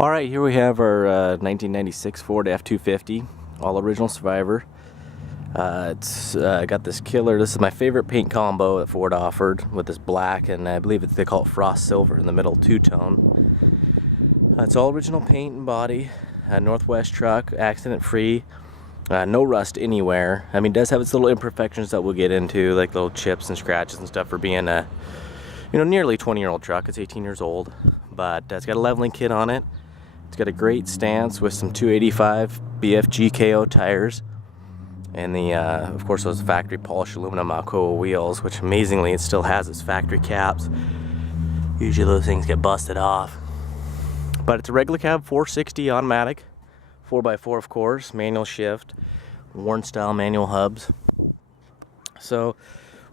Alright, here we have our 1996 Ford F-250, all original Survivor. It's got this killer, this is my favorite paint combo that Ford offered, with this black and I believe they call it frost silver in the middle, two-tone. It's all original paint and body, Northwest truck, accident free, no rust anywhere. I mean, it does have its little imperfections that we'll get into, like little chips and scratches and stuff for being a nearly 20-year-old truck. It's 18 years old, but it's got a leveling kit on it. It's got a great stance with some 285 BFG KO tires, and the of course those factory polished aluminum Alcoa wheels, which amazingly it still has its factory caps. Usually those things get busted off, but it's a regular cab 460 automatic, 4x4 of course, manual shift, Warn style manual hubs. So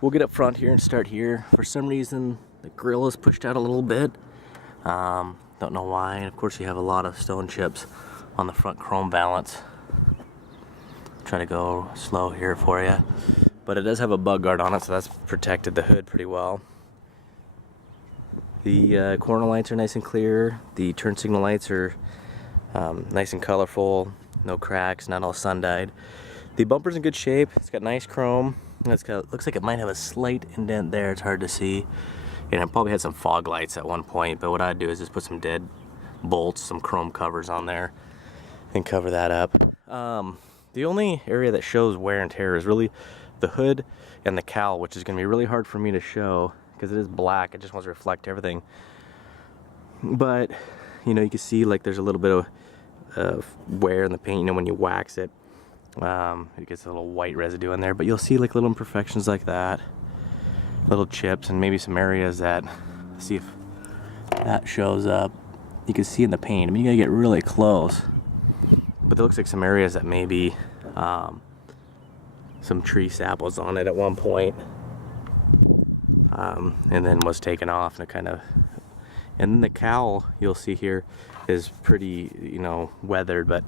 we'll get up front here and start here. For some reason the grill is pushed out a little bit. Don't know why. And of course you have a lot of stone chips on the front chrome valance. Try to go slow here for you, but it does have a bug guard on it, so that's protected the hood pretty well. The corner lights are nice and clear. The turn signal lights are nice and colorful, no cracks, not all sun dyed. The bumper's in good shape. It's got nice chrome. Looks like it might have a slight indent there. It's hard to see. And it probably had some fog lights at one point, but what I'd do is just put some dead bolts, some chrome covers on there, and cover that up. The only area that shows wear and tear is really the hood and the cowl, which is going to be really hard for me to show because it is black. It just wants to reflect everything. But you can see like there's a little bit of wear in the paint. When you wax it, it gets a little white residue in there. But you'll see like little imperfections like that. Little chips and maybe some areas that, see if that shows up. You can see in the paint. I mean, you gotta get really close, but there looks like some areas that maybe some tree sap was on it at one point, and then was taken off, and and then the cowl you'll see here is pretty weathered, and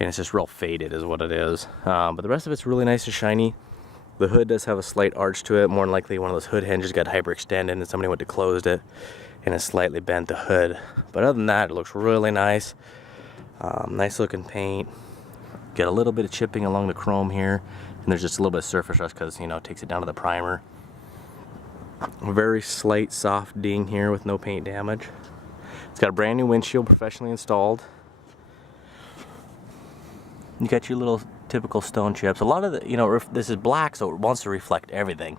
it's just real faded is what it is. But the rest of it's really nice and shiny. The hood does have a slight arch to it. More than likely one of those hood hinges got hyperextended and somebody went to close it and it slightly bent the hood. But other than that, it looks really nice. Nice looking paint. Get a little bit of chipping along the chrome here, and there's just a little bit of surface rust because it takes it down to the primer. A very slight soft ding here with no paint damage. It's got a brand new windshield professionally installed. You got your little typical stone chips. A lot of the, this is black, so it wants to reflect everything.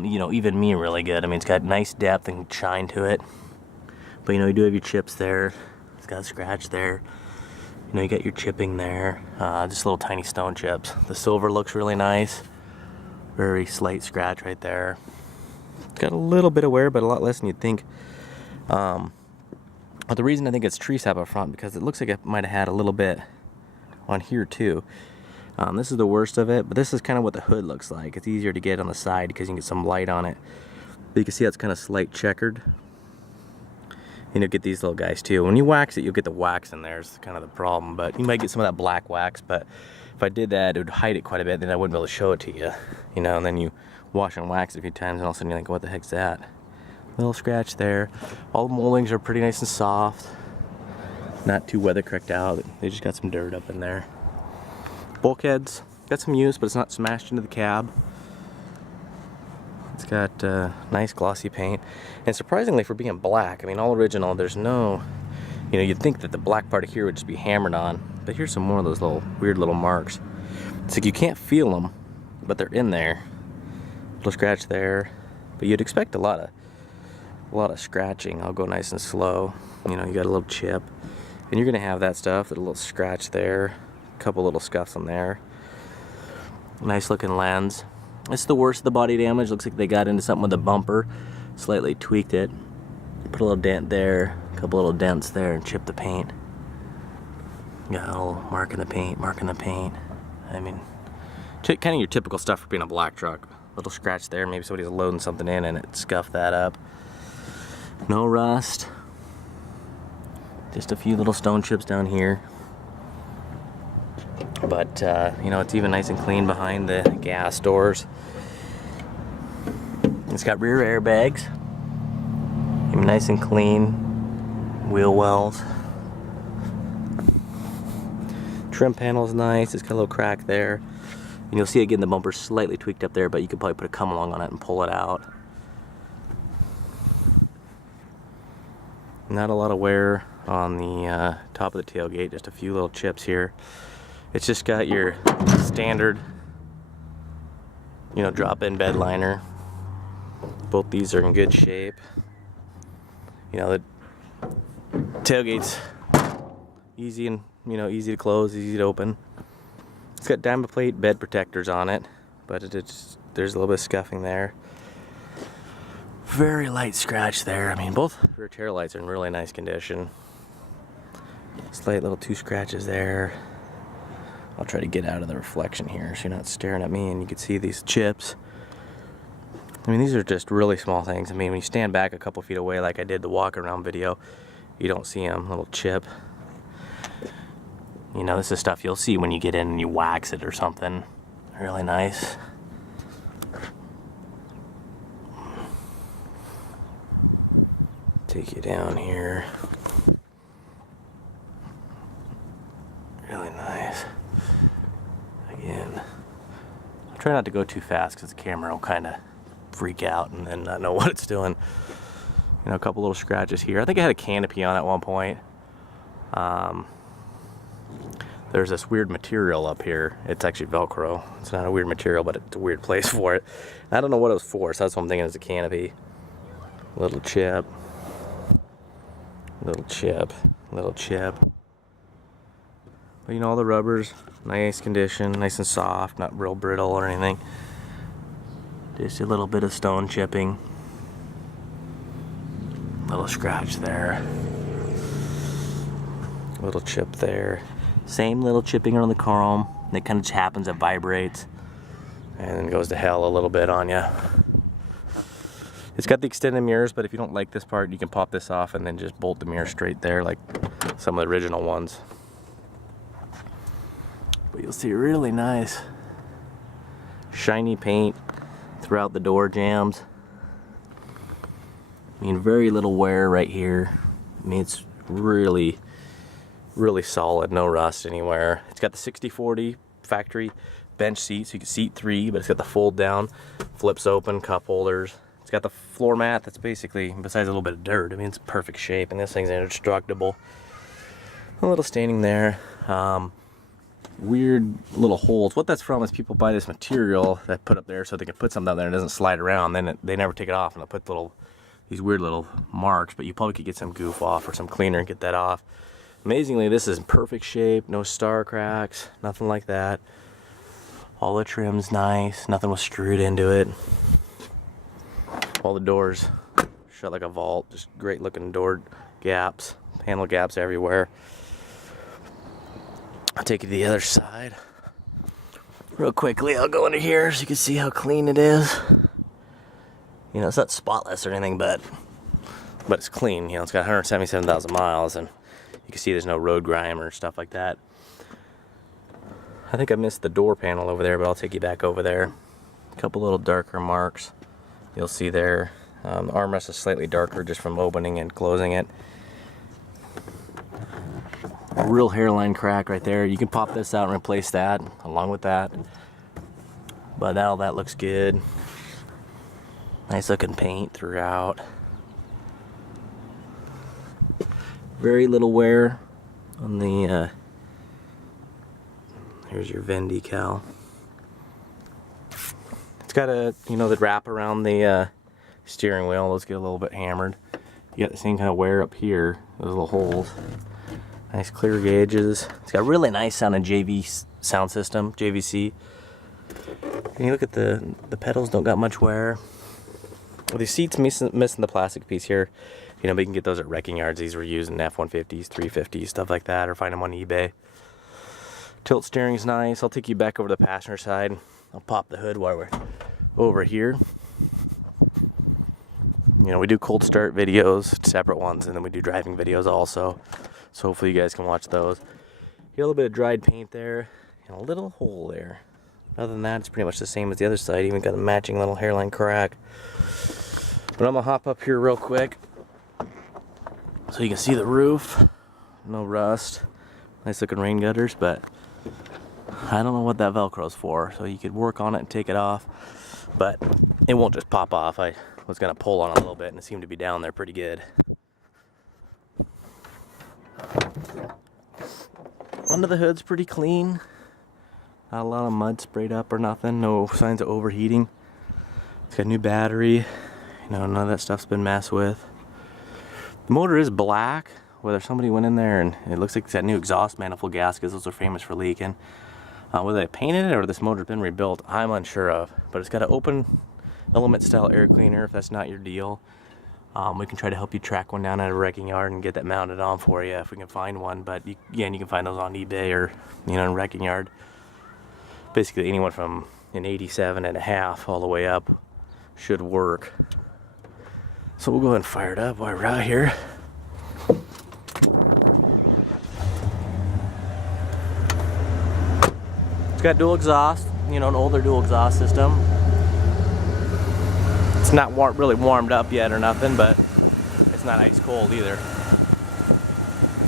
Even me really good. I mean, it's got nice depth and shine to it. But you do have your chips there. It's got a scratch there. You got your chipping there. Just little tiny stone chips. The silver looks really nice. Very slight scratch right there. It's got a little bit of wear, but a lot less than you'd think. But the reason I think it's tree sap up front, because it looks like it might have had a little bit on here too. This is the worst of it, but this is kind of what the hood looks like. It's easier to get on the side because you can get some light on it. But you can see how it's kind of slight checkered. And you'll get these little guys too. When you wax it, you'll get the wax in there. It's kind of the problem, but you might get some of that black wax. But if I did that, it would hide it quite a bit. Then I wouldn't be able to show it to you. And then you wash and wax it a few times, and all of a sudden you're like, what the heck's that? Little scratch there. All the moldings are pretty nice and soft. Not too weather cracked out. They just got some dirt up in there. Bulkheads got some use, but it's not smashed into the cab. It's got nice glossy paint, and surprisingly for being black, I mean all original, there's no, you'd think that the black part of here would just be hammered on, but here's some more of those little weird little marks. It's like you can't feel them, but they're in there. Little scratch there, but you'd expect a lot of scratching. I'll go nice and slow. You got a little chip. And you're gonna have that stuff, a little scratch there, a couple little scuffs on there. Nice looking lens. It's the worst of the body damage. Looks like they got into something with the bumper, slightly tweaked it, put a little dent there, a couple little dents there, and chipped the paint. Got a little mark in the paint, I mean, kind of your typical stuff for being a black truck. Little scratch there, maybe somebody's loading something in and it scuffed that up. No rust. Just a few little stone chips down here. But, it's even nice and clean behind the gas doors. It's got rear airbags. Nice and clean. Wheel wells. Trim panel is nice. It's got a little crack there. And you'll see again the bumper's slightly tweaked up there, but you could probably put a come along on it and pull it out. Not a lot of wear on the top of the tailgate, just a few little chips here. It's just got your standard, you know, drop-in bed liner. Both these are in good shape. You know, the tailgate's easy and, you know, easy to close, easy to open. It's got diamond plate bed protectors on it, but there's a little bit of scuffing there. Very light scratch there. I mean, both rear tail lights are in really nice condition. Slight little 2 scratches there. I'll try to get out of the reflection here so you're not staring at me and you can see these chips. I mean, these are just really small things. I mean, when you stand back a couple feet away like I did the walk around video, you don't see them. Little chip. You know, this is stuff you'll see when you get in and you wax it or something. Really nice. Take you down here. Really nice. Again, I try not to go too fast because the camera will kind of freak out and then not know what it's doing. You know, a couple little scratches here. I think I had a canopy on at one point. There's this weird material up here. It's actually Velcro. It's not a weird material, but it's a weird place for it. I don't know what it was for, so that's what I'm thinking is a canopy. Little chip. Little chip. Little chip. But you know, all the rubber's nice condition, nice and soft, not real brittle or anything. Just a little bit of stone chipping. Little scratch there. Little chip there. Same little chipping around the chrome. It kind of just happens, it vibrates. And then goes to hell a little bit on you. It's got the extended mirrors, but if you don't like this part, you can pop this off and then just bolt the mirror straight there like some of the original ones. But you'll see really nice shiny paint throughout the door jambs. I mean, very little wear right here. I mean, it's really solid, no rust anywhere. It's got the 60/40 factory bench seat, so you can seat 3, but it's got the fold down, flips open, cup holders. It's got the floor mat that's basically, besides a little bit of dirt, I mean, it's perfect shape, and this thing's indestructible. A little staining there. Weird little holes. What that's from is people buy this material that put up there so they can put something up there and it doesn't slide around. Then they never take it off, and they'll put these weird little marks, but you probably could get some goof off or some cleaner and get that off. Amazingly, this is in perfect shape, no star cracks, nothing like that. All the trim's nice, nothing was screwed into it. All the doors shut like a vault, just great looking door gaps, panel gaps everywhere. I'll take you to the other side. Real quickly, I'll go into here so you can see how clean it is. You know, it's not spotless or anything, but it's clean. You know, it's got 177,000 miles, and you can see there's no road grime or stuff like that. I think I missed the door panel over there, but I'll take you back over there. A couple little darker marks you'll see there. The armrest is slightly darker just from opening and closing it. A real hairline crack right there. You can pop this out and replace that along with that. But now that looks good. Nice looking paint throughout. Very little wear on the here's your VIN decal. It's got a, you know, the wrap around the steering wheel. Those get a little bit hammered. You got the same kind of wear up here, those little holes. Nice clear gauges. It's got a really nice sounding JV sound system, JVC. And you look at the pedals, don't got much wear. Well, these seats missing the plastic piece here. You know, but you can get those at wrecking yards. These were used in F-150s, 350s, stuff like that, or find them on eBay. Tilt steering's nice. I'll take you back over to the passenger side. I'll pop the hood while we're over here. You know, we do cold start videos, separate ones, and then we do driving videos also. So hopefully you guys can watch those. Get a little bit of dried paint there, and a little hole there. Other than that, it's pretty much the same as the other side. Even got a matching little hairline crack. But I'm gonna hop up here real quick so you can see the roof. No rust. Nice looking rain gutters, but I don't know what that Velcro's for, so you could work on it and take it off, but it won't just pop off. I was gonna pull on it a little bit and it seemed to be down there pretty good. Under the hood's pretty clean. Not a lot of mud sprayed up or nothing. No signs of overheating. It's got a new battery. You know, none of that stuff's been messed with. The motor is black. Whether somebody went in there and it looks like it's got new exhaust manifold gaskets. Those are famous for leaking. Whether they painted it or this motor's been rebuilt, I'm unsure of. But it's got an open element style air cleaner if that's not your deal. We can try to help you track one down at a wrecking yard and get that mounted on for you if we can find one. But again, you can find those on eBay or, you know, in a wrecking yard. Basically anyone from an 87.5 all the way up should work. So we'll go ahead and fire it up while we're out here. It's got dual exhaust, you know, an older dual exhaust system. It's not really warmed up yet or nothing, but it's not ice cold either.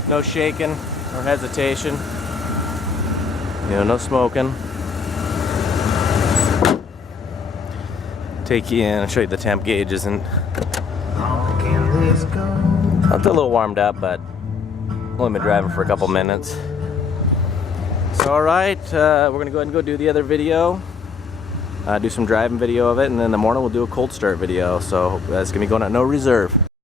No shaking or hesitation. You know, no smoking. Take you in and show you the temp gauges, and it's a little warmed up, but only been driving for a couple minutes. So alright, we're gonna go ahead and go do the other video. Do some driving video of it, and then in the morning we'll do a cold start video. So that's gonna be going at no reserve.